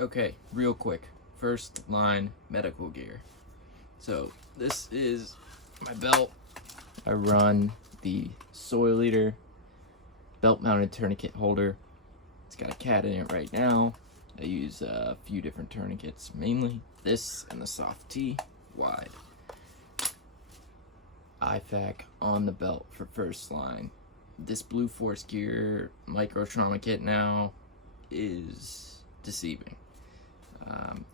Okay, real quick. First line medical gear. So this is my belt. I run the Soileater belt mounted tourniquet holder. It's got a cat in it right now. I use a few different tourniquets, mainly this and the soft T wide. IFAK on the belt for first line. This Blue Force Gear micro trauma kit now is deceiving.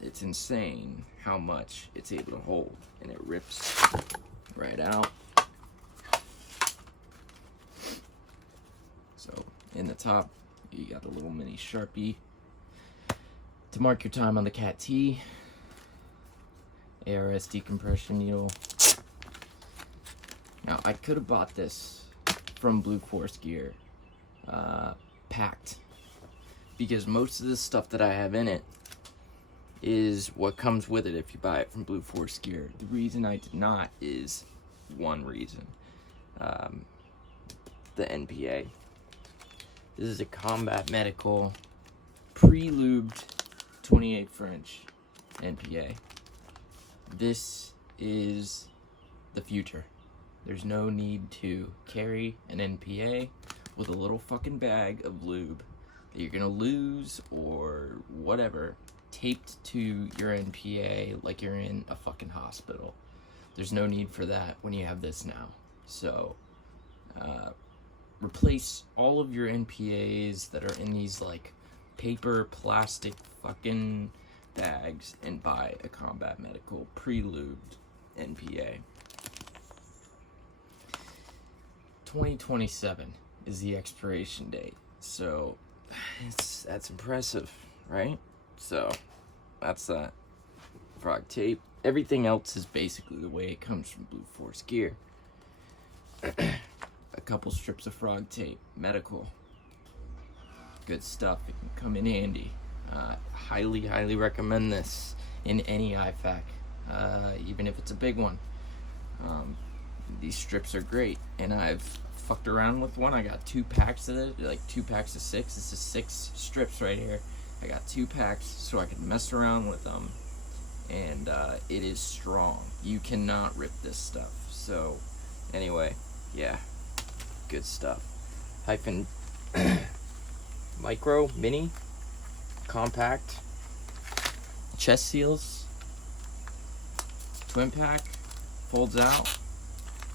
It's insane how much it's able to hold, and it rips right out. So in the top, you got a little mini Sharpie to mark your time on the cat T. ARS decompression needle. Now I could have bought this from Blue Force Gear packed, because most of the stuff that I have in it is what comes with it if you buy it from Blue Force Gear. The reason I did not is one reason. The NPA. This is a Combat Medical pre-lubed 28 French NPA. This is the future. There's no need to carry an NPA with a little fucking bag of lube that you're gonna lose or whatever, taped to your NPA like you're in a fucking hospital. There's no need for that when you have this now. So replace all of your NPAs that are in these like paper plastic fucking bags and buy a Combat Medical pre-lubed NPA. 2027 is the expiration date, so that's impressive, right? So that's that. Frog tape. Everything else is basically the way it comes from Blue Force Gear. A couple strips of frog tape, medical, good stuff. It can come in handy. Highly recommend this in any IFAK, even if it's a big one. These strips are great, and I've fucked around with one. I got 2 packs of it, like 2 packs of 6. This is 6 strips right here. I got 2 packs so I can mess around with them, and it is strong. You cannot rip this stuff. So anyway, yeah, good stuff. HyFin micro, mini, compact, chest seals, twin pack, folds out,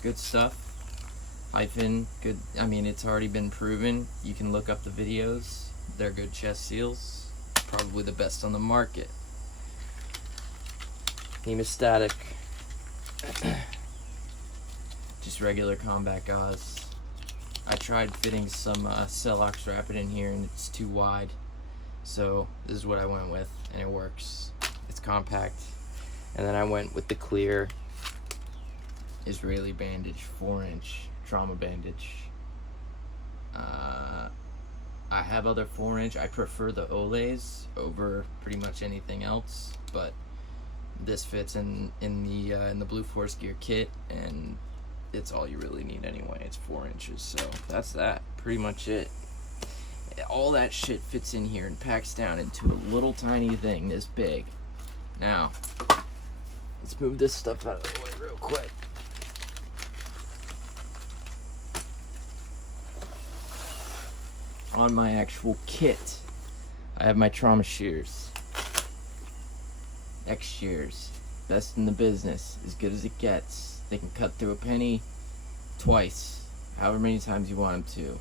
good stuff. HyFin, good. I mean, it's already been proven. You can look up the videos. They're good chest seals. Probably the best on the market. Hemostatic. Just regular combat gauze. I tried fitting some Celox Rapid in here, and it's too wide. So this is what I went with, and it works. It's compact. And then I went with the clear Israeli Bandage 4-inch trauma bandage. I have other 4-inch. I prefer the Olays over pretty much anything else, but this fits in the Blue Force Gear kit, and it's all you really need anyway. It's 4 inches, so that's that. Pretty much it. All that shit fits in here and packs down into a little tiny thing this big. Now, let's move this stuff out of the way real quick. On my actual kit, I have my trauma shears. XShears, best in the business, as good as it gets. They can cut through a penny twice, however many times you want them to.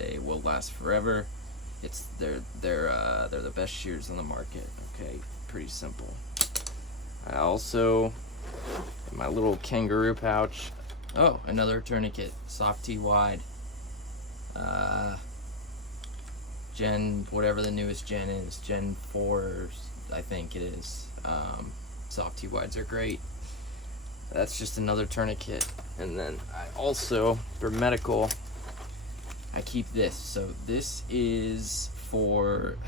They will last forever. They're the best shears on the market. Okay, pretty simple. I also, in my little kangaroo pouch, oh, another tourniquet, soft T wide. Gen, whatever the newest gen is, Gen 4, I think it is. Soft T wides are great. That's just another tourniquet. And then I also, for medical, I keep this. So this is for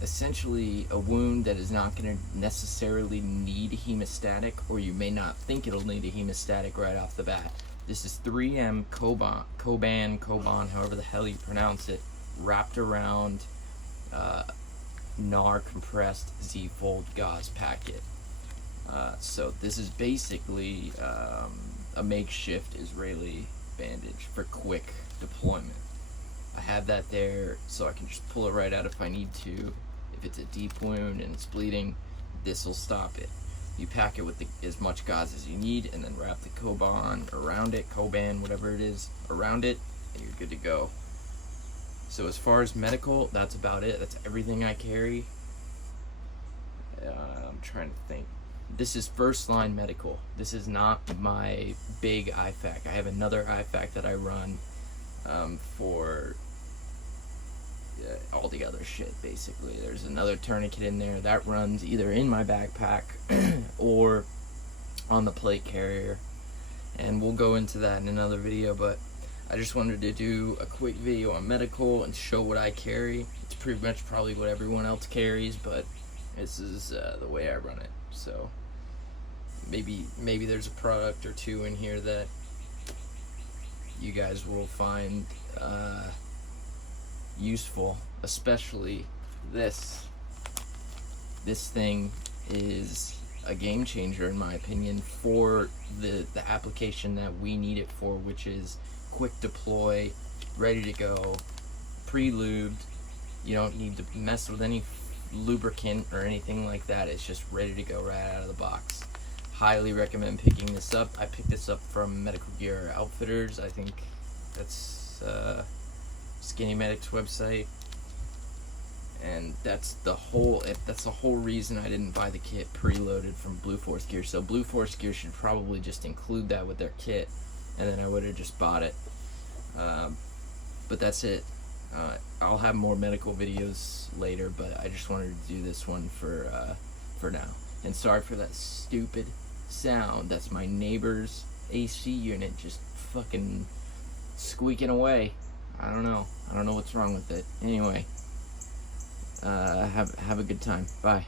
essentially a wound that is not going to necessarily need hemostatic, or you may not think it'll need a hemostatic right off the bat. This is 3M Coban, however the hell you pronounce it, wrapped around NAR compressed Z-fold gauze packet. So this is basically a makeshift Israeli bandage for quick deployment. I have that there so I can just pull it right out if I need to. If it's a deep wound and it's bleeding, this will stop it. You pack it with as much gauze as you need, and then wrap the Coban around it, Coban, whatever it is, around it, and you're good to go. So as far as medical, that's about it. That's everything I carry. I'm trying to think. This is first line medical. This is not my big IFAK. I have another IFAK that I run for all the other shit, basically. There's another tourniquet in there that runs either in my backpack or on the plate carrier, and we'll go into that in another video. But I just wanted to do a quick video on medical and show what I carry. It's pretty much probably what everyone else carries, but this is the way I run it. So maybe there's a product or two in here that you guys will find useful, especially this. This thing is a game changer in my opinion for the application that we need it for, which is quick deploy, ready to go, pre-lubed. You don't need to mess with any lubricant or anything like that. It's just ready to go right out of the box. Highly recommend picking this up. I picked this up from Medical Gear Outfitters. I think that's Skinny Medic's website, and that's the whole reason I didn't buy the kit preloaded from Blue Force Gear. So Blue Force Gear should probably just include that with their kit, and then I would have just bought it. But that's it. I'll have more medical videos later, but I just wanted to do this one for now. And sorry for that stupid sound. That's my neighbor's AC unit just fucking squeaking away. I don't know what's wrong with it. Anyway, have a good time. Bye.